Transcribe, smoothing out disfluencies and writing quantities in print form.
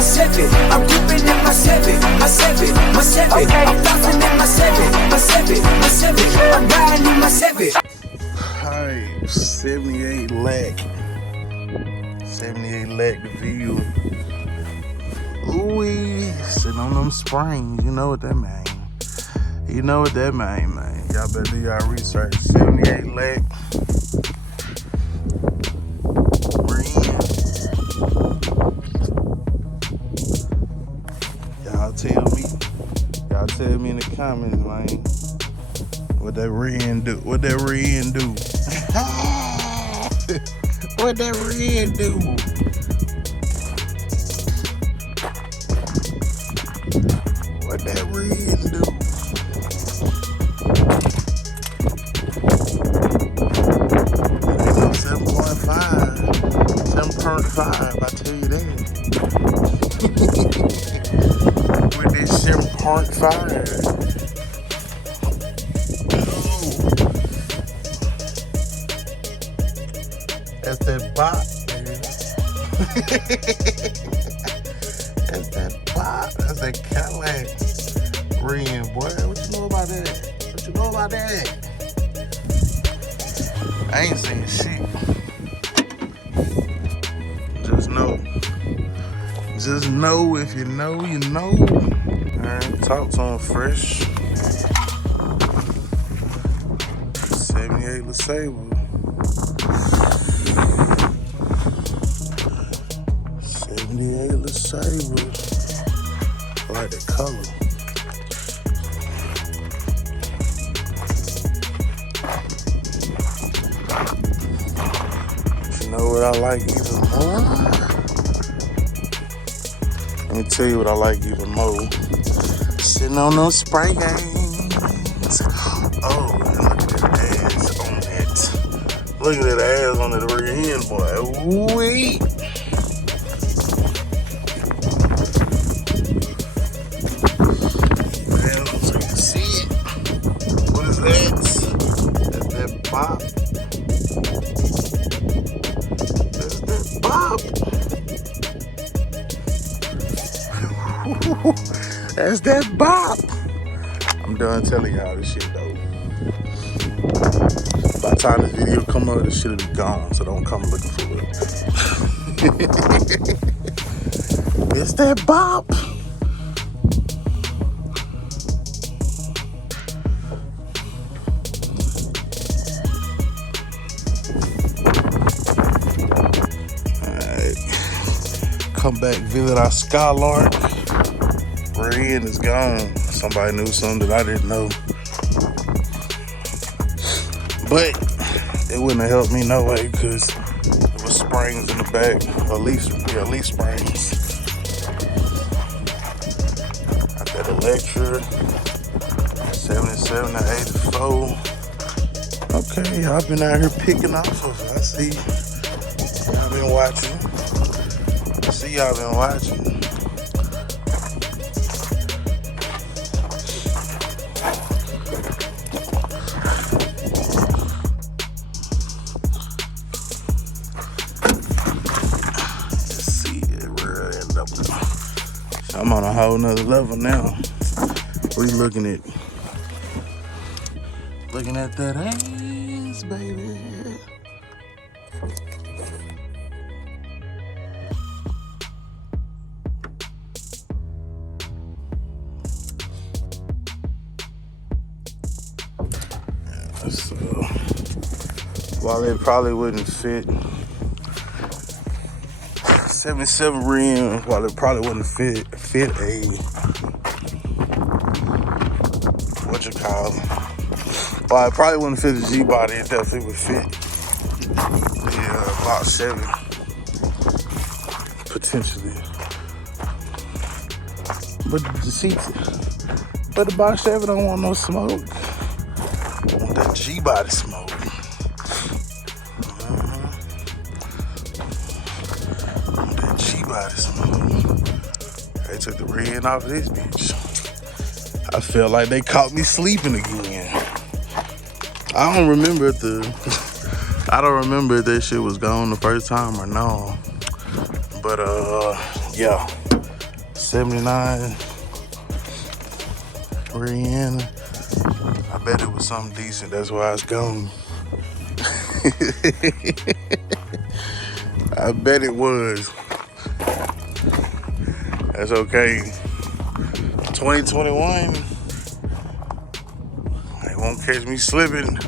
my 7. I'm ripping in my 7, my 7, my 7. Okay. I'm flossing in my 7, my 7, my 7. I'm riding in my 7. Alright, 78 lakh. 78 lakh the view. Ooh, sitting on them springs. You know what that mean. You know what that mean, man. Y'all better do y'all research. 78 lakh. Y'all tell me in the comments, man. What that ren do? What that ren do? What that ren do? What that ren do? 7.5, I tell you that. With this 7.5. That's that bop, baby. That's that bop. That's that Cadillac rim, boy. What you know about that? What you know about that? I ain't saying shit. Just know if you know, you know. Alright, talk to him fresh. 78 LeSabre. 78 LeSabre. I like that color. But you know what I like even more? Let me tell you what I like even more. Sitting on those spray games. Oh, look at that ass on that. Look at that ass on that rear end, boy. Wait. Man, so you can see it. What is that? That's that bop. That's that bop. That's that bop. I'm done telling y'all this shit though. By the time this video come out, this shit'll be gone, so don't come looking for it. It's that bop. Alright. Come back, visit our Skylark. Rear end is gone. Somebody knew something that I didn't know. But it wouldn't have helped me no way because there was springs in the back. At least springs. Got that Electra. 77 to 84. Okay, I've been out here picking off of it. I see y'all been watching. I see y'all been watching. I'm on a whole nother level now. We looking at that ass, baby. Yeah, so while it probably wouldn't fit 77 rim, while it probably wouldn't fit a while it probably wouldn't fit a G body, it definitely would fit the Box 7 potentially. But the Box 7 don't want no smoke. I want that G body smoke. They took the rear end off of this bitch. I felt like they caught me sleeping again. I don't remember if that shit was gone the first time or no. But yeah, 79 Rihanna. I bet it was something decent. That's why it's gone. I bet it was. That's okay. 2021. They won't catch me slipping.